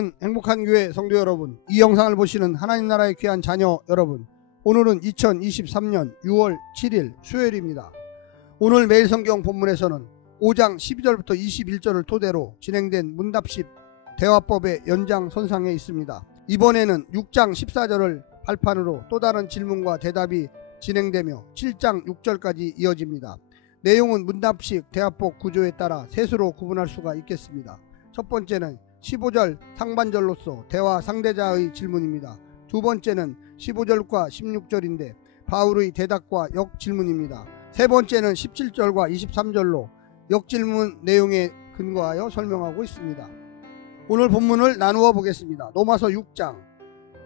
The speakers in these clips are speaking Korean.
사랑하는 행복한 교회 성도 여러분, 이 영상을 보시는 하나님 나라의 귀한 자녀 여러분, 오늘은 2023년 6월 7일 수요일입니다. 오늘 매일 성경 본문에서는 5장 12절부터 21절을 토대로 진행된 문답식 대화법의 연장선상에 있습니다. 이번에는 6장 14절을 발판으로 또 다른 질문과 대답이 진행되며 7장 6절까지 이어집니다. 내용은 문답식 대화법 구조에 따라 셋으로 구분할 수가 있겠습니다. 첫 번째는 15절 상반절로서 대화 상대자의 질문입니다. 두 번째는 15절과 16절인데 바울의 대답과 역질문입니다. 세 번째는 17절과 23절로 역질문 내용에 근거하여 설명하고 있습니다. 오늘 본문을 나누어 보겠습니다. 로마서 6장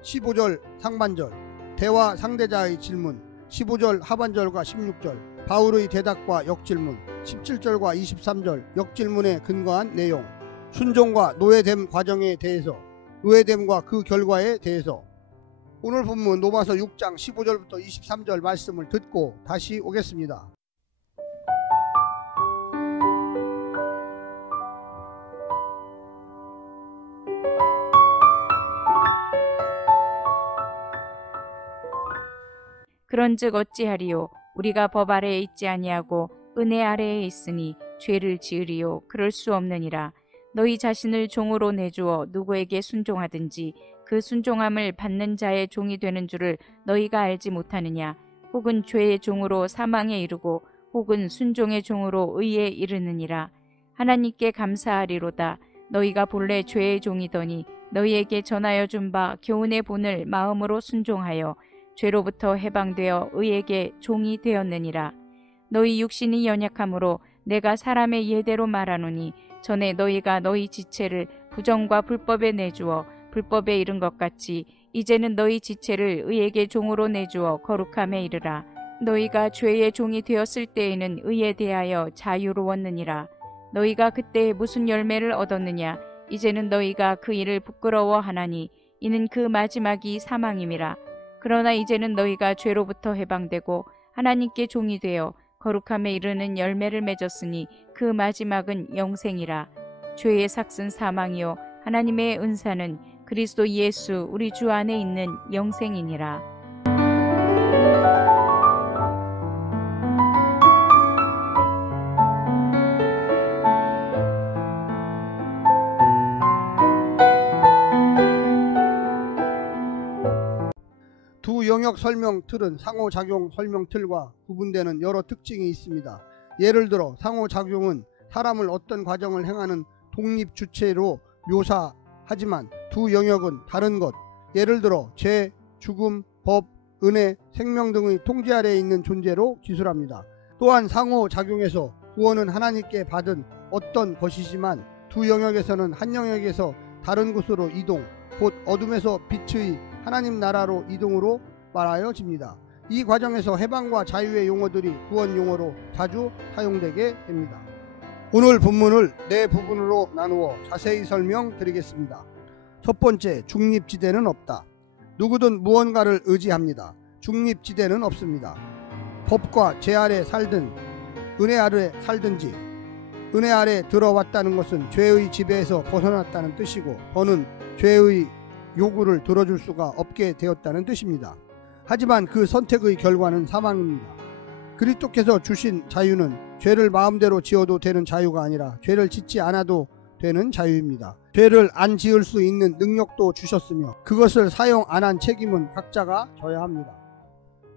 15절 상반절 대화 상대자의 질문, 15절 하반절과 16절 바울의 대답과 역질문, 17절과 23절 역질문에 근거한 내용, 순종과 노예됨 과정에 대해서, 노예됨과 그 결과에 대해서. 오늘 본문 로마서 6장 15절부터 23절 말씀을 듣고 다시 오겠습니다. 그런즉 어찌하리요? 우리가 법 아래에 있지 아니하고 은혜 아래에 있으니 죄를 지으리요? 그럴 수 없느니라. 너희 자신을 종으로 내주어 누구에게 순종하든지 그 순종함을 받는 자의 종이 되는 줄을 너희가 알지 못하느냐? 혹은 죄의 종으로 사망에 이르고 혹은 순종의 종으로 의에 이르느니라. 하나님께 감사하리로다. 너희가 본래 죄의 종이더니 너희에게 전하여 준 바 교훈의 본을 마음으로 순종하여 죄로부터 해방되어 의에게 종이 되었느니라. 너희 육신이 연약함으로 내가 사람의 예대로 말하노니 전에 너희가 너희 지체를 부정과 불법에 내주어 불법에 이른 것 같이 이제는 너희 지체를 의에게 종으로 내주어 거룩함에 이르라. 너희가 죄의 종이 되었을 때에는 의에 대하여 자유로웠느니라. 너희가 그때 무슨 열매를 얻었느냐? 이제는 너희가 그 일을 부끄러워하나니 이는 그 마지막이 사망임이라. 그러나 이제는 너희가 죄로부터 해방되고 하나님께 종이 되어 거룩함에 이르는 열매를 맺었으니 그 마지막은 영생이라. 죄의 삭은 사망이요 하나님의 은사는 그리스도 예수 우리 주 안에 있는 영생이니라. 두 영역 설명 틀은 상호작용 설명 틀과 구분되는 여러 특징이 있습니다. 예를 들어 상호작용은 사람을 어떤 과정을 행하는 독립 주체로 묘사하지만 두 영역은 다른 것, 예를 들어 죄, 죽음, 법, 은혜, 생명 등의 통제 아래에 있는 존재로 기술합니다. 또한 상호작용에서 구원은 하나님께 받은 어떤 것이지만 두 영역에서는 한 영역에서 다른 곳으로 이동, 곧 어둠에서 빛의 하나님 나라로 이동으로 말하여집니다. 이 과정에서 해방과 자유의 용어들이 구원 용어로 자주 사용되게 됩니다. 오늘 본문을 네 부분으로 나누어 자세히 설명드리겠습니다. 첫 번째, 중립지대는 없다. 누구든 무언가를 의지합니다. 중립지대는 없습니다. 법과 죄 아래 살든 은혜 아래 살든지 은혜 아래 들어왔다는 것은 죄의 지배에서 벗어났다는 뜻이고 더는 죄의 요구를 들어줄 수가 없게 되었다는 뜻입니다. 하지만 그 선택의 결과는 사망입니다. 그리스도께서 주신 자유는 죄를 마음대로 지어도 되는 자유가 아니라 죄를 짓지 않아도 되는 자유입니다. 죄를 안 지을 수 있는 능력도 주셨으며 그것을 사용 안 한 책임은 각자가 져야 합니다.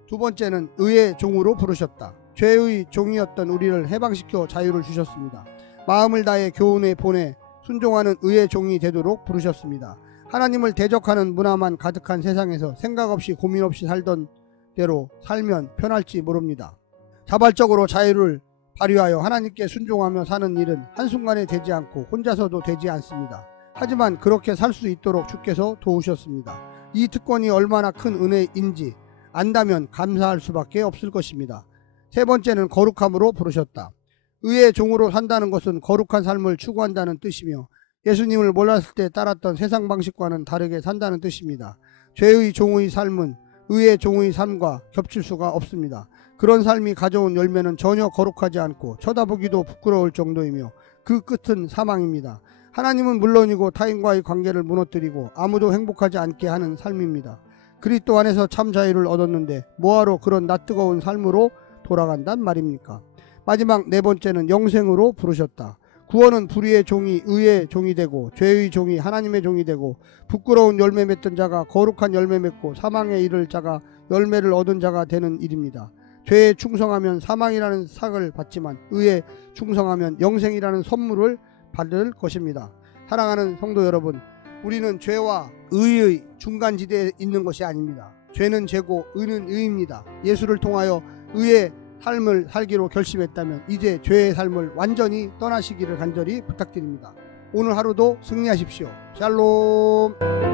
두 번째는 의의 종으로 부르셨다. 죄의 종이었던 우리를 해방시켜 자유를 주셨습니다. 마음을 다해 교훈의 본에 순종하는 의의 종이 되도록 부르셨습니다. 하나님을 대적하는 문화만 가득한 세상에서 생각 없이 고민 없이 살던 대로 살면 편할지 모릅니다. 자발적으로 자유를 발휘하여 하나님께 순종하며 사는 일은 한순간에 되지 않고 혼자서도 되지 않습니다. 하지만 그렇게 살 수 있도록 주께서 도우셨습니다. 이 특권이 얼마나 큰 은혜인지 안다면 감사할 수밖에 없을 것입니다. 세 번째는 거룩함으로 부르셨다. 의의 종으로 산다는 것은 거룩한 삶을 추구한다는 뜻이며 예수님을 몰랐을 때 따랐던 세상 방식과는 다르게 산다는 뜻입니다. 죄의 종의 삶은 의의 종의 삶과 겹칠 수가 없습니다. 그런 삶이 가져온 열매는 전혀 거룩하지 않고 쳐다보기도 부끄러울 정도이며 그 끝은 사망입니다. 하나님은 물론이고 타인과의 관계를 무너뜨리고 아무도 행복하지 않게 하는 삶입니다. 그리스도 안에서 참 자유를 얻었는데 뭐하러 그런 낯뜨거운 삶으로 돌아간단 말입니까? 마지막 네 번째는 영생으로 부르셨다. 구원은 불의의 종이 의의 종이 되고 죄의 종이 하나님의 종이 되고 부끄러운 열매 맺던 자가 거룩한 열매 맺고 사망에 이를 자가 열매를 얻은 자가 되는 일입니다. 죄에 충성하면 사망이라는 삭을 받지만 의에 충성하면 영생이라는 선물을 받을 것입니다. 사랑하는 성도 여러분, 우리는 죄와 의의 중간지대에 있는 것이 아닙니다. 죄는 죄고 의는 의입니다. 예수를 통하여 의의 삶을 살기로 결심했다면 이제 죄의 삶을 완전히 떠나시기를 간절히 부탁드립니다. 오늘 하루도 승리하십시오. 샬롬.